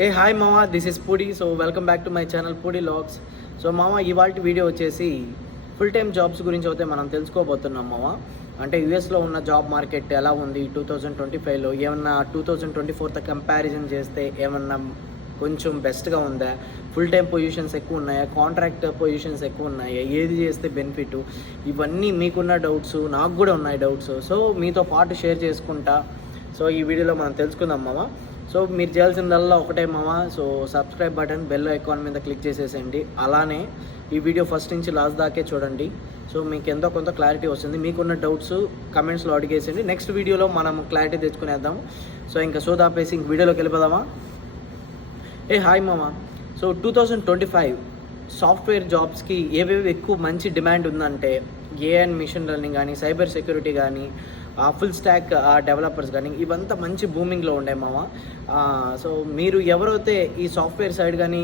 ఏ hi మామ, this is Pudi. So welcome back to my channel Pudi logs. So మామ, ఇవాళ video వచ్చేసి ఫుల్ టైమ్ జాబ్స్ గురించి అయితే మనం తెలుసుకోబోతున్నాం మామ. అంటే యూఎస్లో ఉన్న జాబ్ మార్కెట్ ఎలా ఉంది 2025లో, ఏమన్నా 2024తో కంపారిజన్ చేస్తే ఏమన్నా కొంచెం బెస్ట్గా ఉందా, ఫుల్ టైమ్ పొజిషన్స్ ఎక్కువ ఉన్నాయా, కాంట్రాక్ట్ పొజిషన్స్ ఎక్కువ ఉన్నాయా, ఏది చేస్తే బెనిఫిట్, ఇవన్నీ మీకున్న డౌట్స్, నాకు కూడా ఉన్నాయి డౌట్స్. సో మీతో పాటు షేర్ చేసుకుంటా. సో ఈ వీడియోలో మనం తెలుసుకుందాం మామ. సో మీరు చేయాల్సిందల్లా ఒకటే మామ, so subscribe button, bell icon మీద క్లిక్ చేసేసేయండి. అలానే ఈ వీడియో ఫస్ట్ నుంచి లాస్ట్ దాకే చూడండి. సో మీకు ఎంతో కొంత క్లారిటీ వస్తుంది. మీకున్న డౌట్స్ కమెంట్స్లో అడిగేసేయండి. నెక్స్ట్ వీడియోలో మనం క్లారిటీ తెచ్చుకునేద్దాం. సో ఇంకా సోదాపేసి ఇంక వీడియోలోకి వెళ్ళిపోదామా? ఏ హాయ్ మామ. సో 2025 సాఫ్ట్వేర్ జాబ్స్కి ఏవేవి ఎక్కువ మంచి డిమాండ్ ఉందంటే ఏ అండ్ మిషన్ లెర్నింగ్ కానీ, సైబర్ సెక్యూరిటీ కానీ, ఫుల్ స్టాక్ డెవలపర్స్ కానీ, ఇవంతా మంచి బూమింగ్లో ఉండే మామ. సో మీరు ఎవరైతే ఈ సాఫ్ట్వేర్ సైడ్ కానీ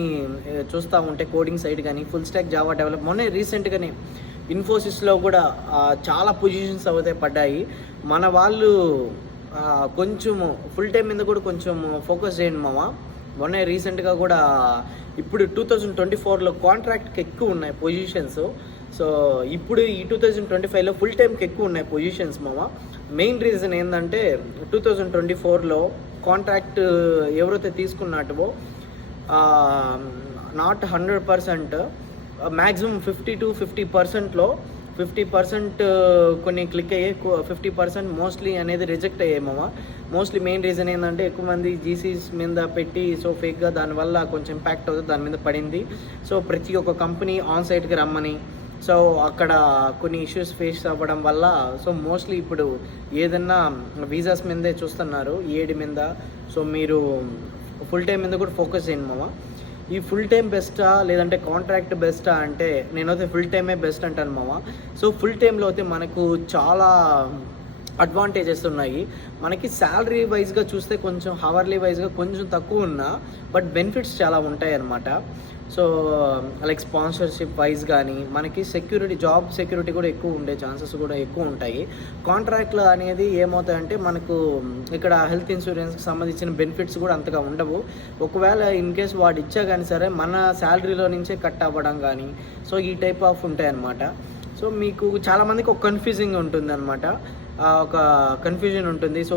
చూస్తూ ఉంటే, కోడింగ్ సైడ్ కానీ, ఫుల్ స్టాక్ జావా డెవలప్, మొన్న రీసెంట్గానే ఇన్ఫోసిస్లో కూడా చాలా పొజిషన్స్ అయితే పడ్డాయి. మన వాళ్ళు కొంచెము ఫుల్ టైం మీద కూడా కొంచెం ఫోకస్ చేయండి మామ. మొన్న రీసెంట్గా కూడా ఇప్పుడు 2024లో కాంట్రాక్ట్కి ఎక్కువ ఉన్నాయి పొజిషన్స్. సో ఇప్పుడు ఈ 2025లో ఫుల్ టైంకి ఎక్కువ ఉన్నాయి పొజిషన్స్ మామ. మెయిన్ రీజన్ ఏంటంటే 2024లో కాంట్రాక్ట్ ఎవరైతే తీసుకున్నట్టువో నాట్ 100%, మ్యాక్సిమం 50% 50% కొన్ని క్లిక్ అయ్యాయి, 50% మోస్ట్లీ అనేది రిజెక్ట్ అయ్యాయి మామ. మోస్ట్లీ మెయిన్ రీజన్ ఏంటంటే ఎక్కువ మంది జీసీస్ మీద పెట్టి, సో ఫేక్గా దానివల్ల కొంచెం ఇంపాక్ట్ అవుతుంది, దాని మీద పడింది. సో ప్రతి ఒక్క కంపెనీ ఆన్ సైట్కి రమ్మని, సో అక్కడ కొన్ని ఇష్యూస్ ఫేస్ అవ్వడం వల్ల, సో మోస్ట్లీ ఇప్పుడు ఏదన్నా వీసాస్ మీదే చూస్తున్నారు, ఏడి మీద. సో మీరు ఫుల్ టైం మీద కూడా ఫోకస్ చేయండి మామ. ఈ ఫుల్ టైం బెస్టా లేదంటే కాంట్రాక్ట్ బెస్టా అంటే నేనైతే ఫుల్ టైమే బెస్ట్ అంటాను మామ. సో ఫుల్ టైంలో అయితే మనకు చాలా అడ్వాంటేజెస్ ఉన్నాయి. మనకి శాలరీ వైజ్గా చూస్తే కొంచెం హవర్లీ వైజ్గా కొంచెం తక్కువ ఉన్నా, బట్ బెనిఫిట్స్ చాలా ఉంటాయి అన్నమాట. సో లైక్ స్పాన్సర్షిప్ వైజ్ కానీ, మనకి సెక్యూరిటీ, జాబ్ సెక్యూరిటీ కూడా ఎక్కువ ఉండే ఛాన్సెస్ కూడా ఎక్కువ ఉంటాయి. కాంట్రాక్ట్లో అనేది ఏమవుతాయంటే మనకు ఇక్కడ హెల్త్ ఇన్సూరెన్స్కి సంబంధించిన బెనిఫిట్స్ కూడా అంతగా ఉండవు. ఒకవేళ ఇన్ కేస్ వాడు ఇచ్చా కానీ సరే, మన శాలరీలో నుంచే కట్ అవ్వడం కానీ, సో ఈ టైప్ ఆఫ్ ఉంటాయి అన్నమాట. సో మీకు చాలామందికి ఒక కన్ఫ్యూజింగ్ ఉంటుంది అనమాట, ఒక కన్ఫ్యూజన్ ఉంటుంది. సో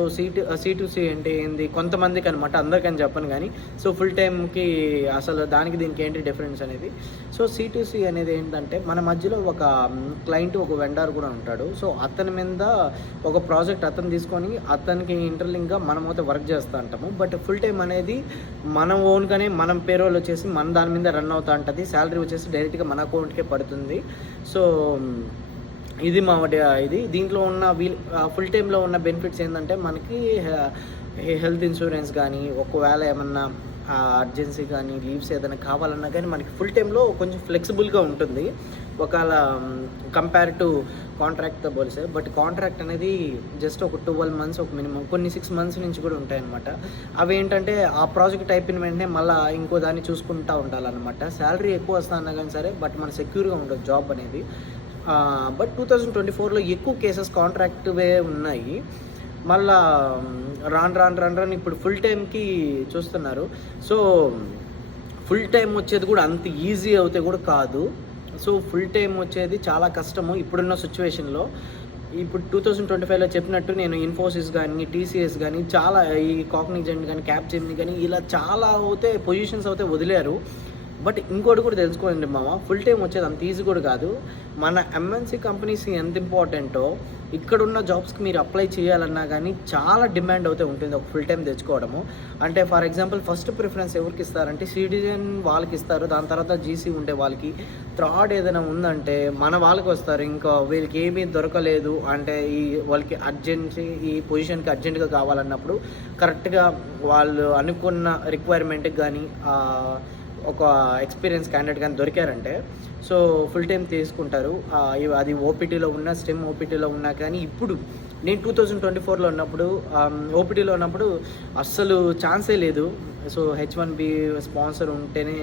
C2C అంటే ఏంది కొంతమందికి అనమాట, అందరికని చెప్పను కానీ. సో ఫుల్ టైంకి అసలు దానికి దీనికి ఏంటి డిఫరెన్స్ అనేది. సో C2C అనేది ఏంటంటే మన మధ్యలో ఒక క్లయింట్, ఒక వెండర్ కూడా ఉంటాడు. సో అతని మీద ఒక ప్రాజెక్ట్ అతను తీసుకొని అతనికి ఇంటర్లింక్గా మనం అయితే వర్క్ చేస్తూ ఉంటాము. బట్ ఫుల్ టైం అనేది మనం ఓన్గానే, మనం పేరోల్ వచ్చేసి మన దాని మీద రన్ అవుతూ ఉంటుంది. శాలరీ వచ్చేసి డైరెక్ట్గా మన అకౌంట్కే పడుతుంది. సో ఇది మా ఇది దీంట్లో ఉన్న ఫుల్ టైంలో ఉన్న బెనిఫిట్స్ ఏంటంటే మనకి హెల్త్ ఇన్సూరెన్స్ కానీ, ఒకవేళ ఏమన్నా అర్జెన్సీ కానీ, లీవ్స్ ఏదైనా కావాలన్నా కానీ మనకి ఫుల్ టైంలో కొంచెం ఫ్లెక్సిబుల్గా ఉంటుంది ఒకవేళ కంపేర్ టు కాంట్రాక్ట్తో పోలిస్తే. బట్ కాంట్రాక్ట్ అనేది జస్ట్ ఒక 12 months, ఒక మినిమం కొన్ని 6 months నుంచి కూడా ఉంటాయన్నమాట. అవి ఏంటంటే ఆ ప్రాజెక్ట్ అయిపోయిన వెంటనే మళ్ళీ ఇంకో దాన్ని చూసుకుంటూ ఉండాలన్నమాట. శాలరీ ఎక్కువ వస్తున్నా కానీ సరే, బట్ మన సెక్యూర్గా ఉండదు జాబ్ అనేది. బట్ 2024లో ఎక్కువ కేసెస్ కాంట్రాక్ట్వే ఉన్నాయి. మళ్ళా రాను ఇప్పుడు ఫుల్ టైంకి చూస్తున్నారు. సో ఫుల్ టైం వచ్చేది కూడా అంత ఈజీ అవుతే కూడా కాదు. సో ఫుల్ టైం వచ్చేది చాలా కష్టము ఇప్పుడున్న సిచ్యువేషన్లో. ఇప్పుడు 2025లో చెప్పినట్టు నేను ఇన్ఫోసిస్ కానీ, TCS కానీ, చాలా ఈ కాగ్నిజెంట్ కానీ, క్యాప్జెమిని కానీ, ఇలా చాలా అవుతే పొజిషన్స్ అయితే వదిలేరు. బట్ ఇంకోటి కూడా తెలుసుకోండి మామ, ఫుల్ టైం వచ్చేది అంత ఈజీ కూడా కాదు. మన MNC కంపెనీస్ ఎంత ఇంపార్టెంటో, ఇక్కడున్న జాబ్స్కి మీరు అప్లై చేయాలన్నా కానీ చాలా డిమాండ్ అయితే ఉంటుంది ఒక ఫుల్ టైం తెచ్చుకోవడము. అంటే ఫర్ ఎగ్జాంపుల్ ఫస్ట్ ప్రిఫరెన్స్ ఎవరికి ఇస్తారంటే సిటిజన్ వాళ్ళకి ఇస్తారు. దాని తర్వాత GC ఉండే వాళ్ళకి, థర్డ్ ఏదైనా ఉందంటే మన వాళ్ళకి వస్తారు. ఇంకా వీళ్ళకి ఏమీ దొరకలేదు అంటే వాళ్ళకి అర్జెన్సీ, ఈ పొజిషన్కి అర్జెంటుగా కావాలన్నప్పుడు కరెక్ట్గా వాళ్ళు అనుకున్న రిక్వైర్మెంట్కి కానీ, ఒక ఎక్స్పీరియన్స్ క్యాండిడేట్ కానీ దొరికారంటే సో ఫుల్ టైం తీసుకుంటారు. అది ఓపీటీలో ఉన్నా, స్టెమ్ ఓపీటీలో ఉన్నా కానీ. ఇప్పుడు నేను 2024లో ఉన్నప్పుడు, ఓపీటీలో ఉన్నప్పుడు అస్సలు ఛాన్సే లేదు. సో H1B స్పాన్సర్ ఉంటేనే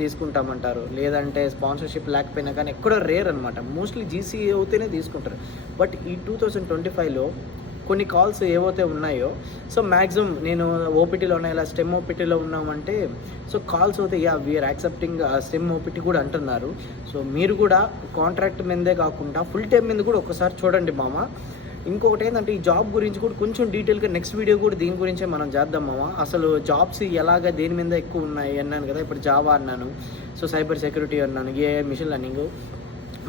తీసుకుంటామంటారు, లేదంటే స్పాన్సర్షిప్ లేకపోయినా కానీ ఎక్కడో రేర్ అనమాట. మోస్ట్లీ GC అవుతేనే తీసుకుంటారు. బట్ ఈ 2025లో కొన్ని కాల్స్ ఏవైతే ఉన్నాయో సో మ్యాక్సిమం నేను ఓపీటీలో ఉన్నాయి, ఇలా స్టెమ్ ఓపీటీలో ఉన్నామంటే సో కాల్స్ అయితే వీఆర్ యాక్సెప్టింగ్ స్టెమ్ ఓపీటీ కూడా అంటున్నారు. సో మీరు కూడా కాంట్రాక్ట్ మీదే కాకుండా ఫుల్ టైం మీద కూడా ఒకసారి చూడండి మామ. ఇంకొకటి ఏంటంటే ఈ జాబ్ గురించి కూడా కొంచెం డీటెయిల్గా నెక్స్ట్ వీడియో కూడా దీని గురించే మనం చేద్దాం మామ. అసలు జాబ్స్ ఎలాగ దేని మీద ఎక్కువ ఉన్నాయి అన్నాను కదా, ఇప్పుడు జావా అన్నాను, సో సైబర్ సెక్యూరిటీ అన్నాను, AI, machine learning.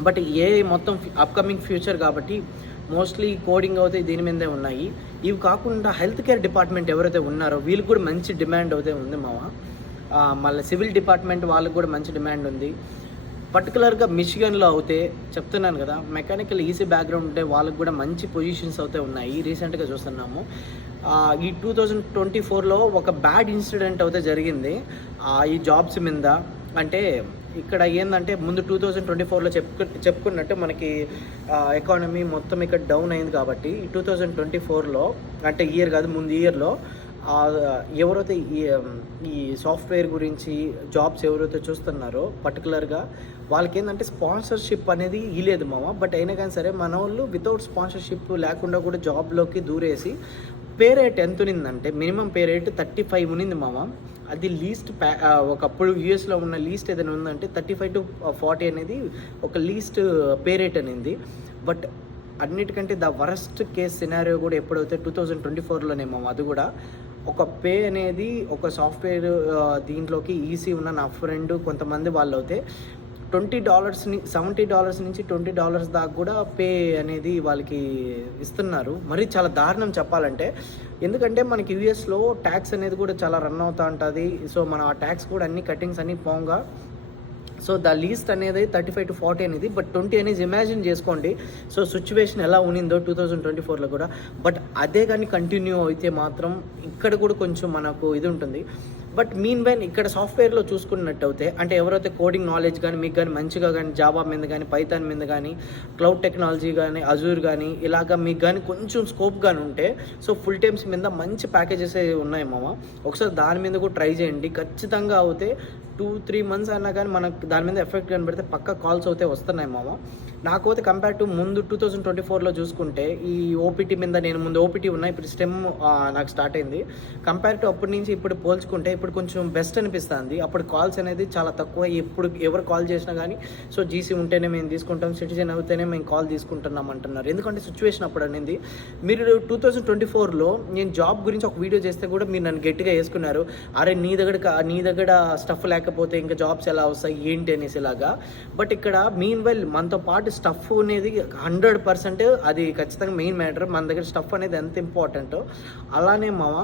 But AI మొత్తం అప్కమింగ్ ఫ్యూచర్ కాబట్టి మోస్ట్లీ కోడింగ్ అయితే దీని మీదే ఉన్నాయి. ఇవి కాకుండా హెల్త్ కేర్ డిపార్ట్మెంట్ ఎవరైతే ఉన్నారో వీళ్ళకి కూడా మంచి డిమాండ్ అయితే ఉంది మామ. మళ్ళీ సివిల్ డిపార్ట్మెంట్ వాళ్ళకి కూడా మంచి డిమాండ్ ఉంది. పర్టికులర్గా మిషిగన్లో అయితే చెప్తున్నాను కదా, మెకానికల్ ఈసీ బ్యాక్గ్రౌండ్ ఉంటే వాళ్ళకి కూడా మంచి పొజిషన్స్ అయితే ఉన్నాయి. రీసెంట్గా చూస్తున్నాము ఈ 2024లో ఒక బ్యాడ్ ఇన్సిడెంట్ అయితే జరిగింది ఈ జాబ్స్ మీద. అంటే ఇక్కడ ఏంటంటే ముందు 2024లో చెప్పుకున్నట్టు మనకి ఎకానమీ మొత్తం ఇక్కడ డౌన్ అయింది కాబట్టి 2024లో అంటే ఇయర్ కాదు ముందు ఇయర్లో ఎవరైతే ఈ సాఫ్ట్వేర్ గురించి జాబ్స్ ఎవరైతే చూస్తున్నారో పర్టికులర్గా వాళ్ళకి ఏంటంటే స్పాన్సర్షిప్ అనేది ఇలేదు మామ. బట్ అయినా కానీ సరే మన వాళ్ళు వితౌట్ స్పాన్సర్షిప్ లేకుండా కూడా జాబ్లోకి దూరేసి పే రేట్ ఎంత ఉన్నిందంటే మినిమం పే రేట్ 35 ఉన్నింది మామ. అది లీస్ట్ ఒకప్పుడు యూఎస్లో ఉన్న లీస్ట్ ఏదైనా ఉందంటే 35 to 40 అనేది ఒక లీస్ట్ పే రేట్ అనేది. బట్ అన్నిటికంటే ద వరస్ట్ కేస్ సినారియో కూడా ఎప్పుడైతే 2024లోనే మామ. అది కూడా ఒక పే అనేది ఒక సాఫ్ట్వేర్ దీంట్లోకి ఈసీ ఉన్న నా ఫ్రెండ్ కొంతమంది వాళ్ళు అయితే $70 నుంచి $20 దాకా కూడా పే అనేది వాళ్ళకి ఇస్తున్నారు. మరి చాలా దారుణం చెప్పాలంటే. ఎందుకంటే మనకి యూఎస్లో ట్యాక్స్ అనేది కూడా చాలా రన్ అవుతూ ఉంటుంది. సో మనం ఆ ట్యాక్స్ కూడా అన్ని కటింగ్స్ అన్ని పోంగా సో ద లీస్ట్ అనేది 35 to 40 అనేది. బట్ 20 అనేది ఇమాజిన్ చేసుకోండి. సో సిచ్యువేషన్ ఎలా ఉన్నిందో 2024లో కూడా. బట్ అదే కానీ కంటిన్యూ అయితే మాత్రం ఇక్కడ కూడా కొంచెం మనకు ఇది ఉంటుంది. బట్ మీన్ వైన్ ఇక్కడ సాఫ్ట్వేర్లో చూసుకున్నట్టయితే అంటే ఎవరైతే కోడింగ్ నాలెడ్జ్ కానీ మీకు కానీ మంచిగా కానీ జావా మీద కానీ పైథాన్ మీద కానీ క్లౌడ్ టెక్నాలజీ కానీ అజూర్ కానీ ఇలాగా మీకు కానీ కొంచెం స్కోప్ కానీ ఉంటే సో ఫుల్ టైమ్స్ మీద మంచి ప్యాకేజెస్ ఉన్నాయి మామ. ఒకసారి దాని మీద కూడా ట్రై చేయండి. ఖచ్చితంగా అవుతే 2-3 months అన్నా కానీ మనకు దాని మీద ఎఫెక్ట్ కనబడితే పక్క కాల్స్ అయితే వస్తున్నాయి మామ. నాకు అయితే కంపేర్ టు ముందు 2024లో చూసుకుంటే ఈ ఓపీటీ మీద నేను ముందు ఓపీటీ ఉన్నా, ఇప్పుడు స్టెమ్ నాకు స్టార్ట్ అయింది. కంపేర్ టు అప్పటి నుంచి ఇప్పుడు పోల్చుకుంటే ఇప్పుడు కొంచెం బెస్ట్ అనిపిస్తుంది. అప్పుడు కాల్స్ అనేది చాలా తక్కువ. ఇప్పుడు ఎవరు కాల్ చేసినా కానీ సో జీసీ ఉంటేనే మేము తీసుకుంటాం, సిటిజన్ అవుతేనే మేము కాల్ తీసుకుంటున్నాం అంటున్నారు. ఎందుకంటే సిచ్యువేషన్ అప్పుడు అనేది. మీరు 2024లో నేను జాబ్ గురించి ఒక వీడియో చేస్తే కూడా మీరు నన్ను గట్టిగా వేసుకున్నారు, అరే నీ దగ్గర స్టఫ్ లేకపోతే ఇంకా జాబ్స్ ఎలా వస్తాయి ఏంటి అనేసి ఇలాగా. బట్ ఇక్కడ మీన్ వైల్ మనతో పాటు స్టఫ్ అనేది 100% అది ఖచ్చితంగా మెయిన్ మ్యాటర్. మన దగ్గర స్టఫ్ అనేది ఎంత ఇంపార్టెంటో అలానే మామ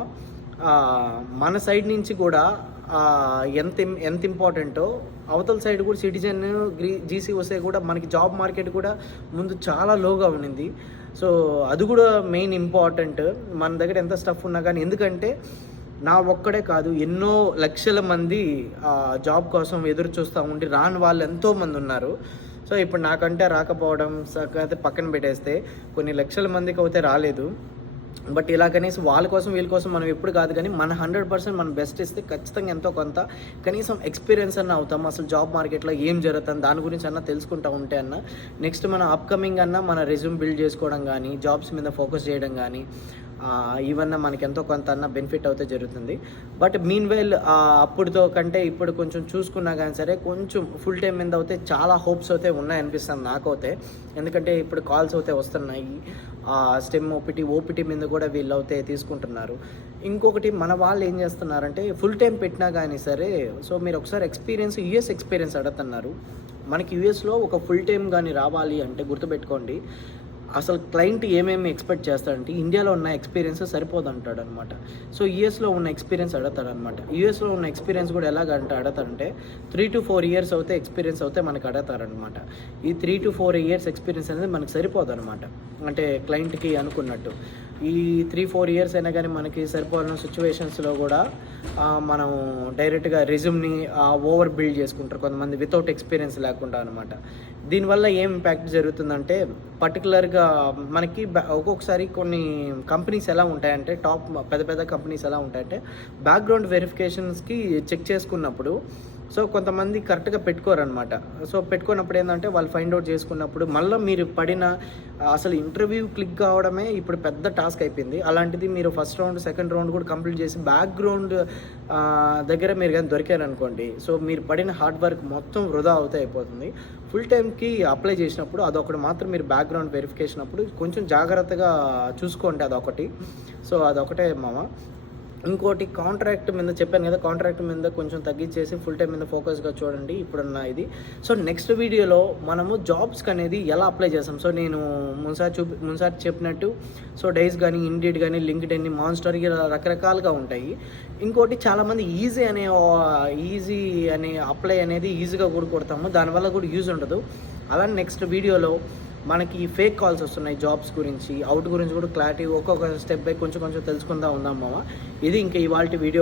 మన సైడ్ నుంచి కూడా ఎంత ఇంపార్టెంటో అవతల సైడ్ కూడా సిటిజన్ జీసీ వస్తే కూడా మనకి జాబ్ మార్కెట్ కూడా ముందు చాలా లోగా ఉన్నింది. సో అది కూడా మెయిన్ ఇంపార్టెంట్ మన దగ్గర ఎంత స్టఫ్ ఉన్నా కానీ. ఎందుకంటే నా ఒక్కడే కాదు ఎన్నో లక్షల మంది జాబ్ కోసం ఎదురు చూస్తూ ఉండి రాని వాళ్ళు ఎంతోమంది ఉన్నారు. సో ఇప్పుడు నాకంటే రాకపోవడం అయితే పక్కన పెట్టేస్తే కొన్ని లక్షల మందికి అయితే రాలేదు. బట్ ఇలా కనీసం వాళ్ళ కోసం వీళ్ళ కోసం మనం ఎప్పుడు కాదు కానీ మన 100% మనం బెస్ట్ ఇస్తే ఖచ్చితంగా ఎంతో కొంత కనీసం ఎక్స్పీరియన్స్ అన్న అవుతాం. అసలు జాబ్ మార్కెట్లో ఏం జరుగుతుంది దాని గురించి అన్న తెలుసుకుంటూ ఉంటే అన్న నెక్స్ట్ మన అప్కమింగ్ అన్న మన రెజ్యూమ్ బిల్డ్ చేసుకోవడం కానీ జాబ్స్ మీద ఫోకస్ చేయడం కానీ ఇవన్నీ మనకి ఎంతో కొంత అన్న బెనిఫిట్ అయితే జరుగుతుంది. బట్ మీన్ వైల్ అప్పుడుతో కంటే ఇప్పుడు కొంచెం చూసుకున్నా కానీ సరే కొంచెం ఫుల్ టైం మీద అయితే చాలా హోప్స్ అయితే ఉన్నాయనిపిస్తుంది నాకైతే. ఎందుకంటే ఇప్పుడు కాల్స్ అయితే వస్తున్నాయి, స్టెమ్ ఓపీటీ మీద కూడా వీళ్ళు అయితే తీసుకుంటున్నారు. ఇంకొకటి మన వాళ్ళు ఏం చేస్తున్నారంటే ఫుల్ టైం పెట్టినా కానీ సరే సో మీరు ఒకసారి యూఎస్ ఎక్స్పీరియన్స్ అడుగుతున్నారు. మనకి యూఎస్లో ఒక ఫుల్ టైం కానీ రావాలి అంటే గుర్తుపెట్టుకోండి, అసలు క్లయింట్ ఏమేమి ఎక్స్పెక్ట్ చేస్తాడంటే ఇండియాలో ఉన్న ఎక్స్పీరియన్స్ సరిపోదు అంటాడు అనమాట. సో యూఎస్లో ఉన్న ఎక్స్పీరియన్స్ అడుగుతాడు అనమాట. యూఎస్లో ఉన్న ఎక్స్పీరియన్స్ కూడా ఎలాగంటే అడుగుతాడంటే 3 to 4 years అయితే ఎక్స్పీరియన్స్ అయితే మనకు అడుగుతారనమాట. ఈ 3 to 4 years ఎక్స్పీరియన్స్ అనేది మనకు సరిపోదు అనమాట. అంటే క్లయింట్కి అనుకున్నట్టు ఈ 3-4 years అయినా కానీ మనకి సరిపోయిన సిచ్యువేషన్స్లో కూడా మనం డైరెక్ట్గా రెజ్యూమ్ని ఓవర్ బిల్డ్ చేసుకుంటారు కొంతమంది వితౌట్ ఎక్స్పీరియన్స్ లేకుండా అనమాట. దీనివల్ల ఏం ఇంపాక్ట్ జరుగుతుందంటే పర్టికులర్గా మనకి ఒక్కొక్కసారి కొన్ని కంపెనీస్ ఎలా ఉంటాయంటే పెద్ద కంపెనీస్ ఎలా ఉంటాయంటే బ్యాక్గ్రౌండ్ వెరిఫికేషన్స్కి చెక్ చేసుకున్నప్పుడు సో కొంతమంది కరెక్ట్గా పెట్టుకోరనమాట. సో పెట్టుకున్నప్పుడు ఏంటంటే వాళ్ళు ఫైండ్ అవుట్ చేసుకున్నప్పుడు మళ్ళీ మీరు పడిన అసలు ఇంటర్వ్యూ క్లిక్ కావడమే ఇప్పుడు పెద్ద టాస్క్ అయిపోయింది. అలాంటిది మీరు ఫస్ట్ రౌండ్ సెకండ్ రౌండ్ కూడా కంప్లీట్ చేసి బ్యాక్గ్రౌండ్ దగ్గర మీరు కానీ దొరికారనుకోండి, సో మీరు పడిన హార్డ్ వర్క్ మొత్తం వృధా అవుతే అయిపోతుంది. ఫుల్ టైంకి అప్లై చేసినప్పుడు అదొకటి మాత్రం మీరు బ్యాక్గ్రౌండ్ వెరిఫికేషన్ అప్పుడు కొంచెం జాగ్రత్తగా చూసుకోండి, అదొకటి. సో అదొకటే మామ. ఇంకోటి కాంట్రాక్ట్ మీద చెప్పాను కదా, కాంట్రాక్ట్ మీద కొంచెం తగ్గించేసి ఫుల్ టైం మీద ఫోకస్గా చూడండి ఇప్పుడున్న ఇది. సో నెక్స్ట్ వీడియోలో మనము జాబ్స్కి అనేది ఎలా అప్లై చేస్తాం. సో నేను మున్సారి చెప్పినట్టు సో డైస్ కానీ ఇండీడ్ కానీ లింక్డ్ఇన్ మాన్స్టర్ ఇలా రకరకాలుగా ఉంటాయి. ఇంకోటి చాలామంది ఈజీ అనే అప్లై అనేది ఈజీగా కూడా కొడతాము, దానివల్ల కూడా యూజ్ ఉండదు. అలానే నెక్స్ట్ వీడియోలో మనకి ఫేక్ కాల్స్ వస్తున్నాయి జాబ్స్ గురించి, అవుట్ గురించి కూడా క్లారిటీ ఒక్కొక్క స్టెప్ బై కొంచెం తెలుసుకుందా ఉందాం మామ. ఇది ఇంకా ఇవాల్టి వీడియో.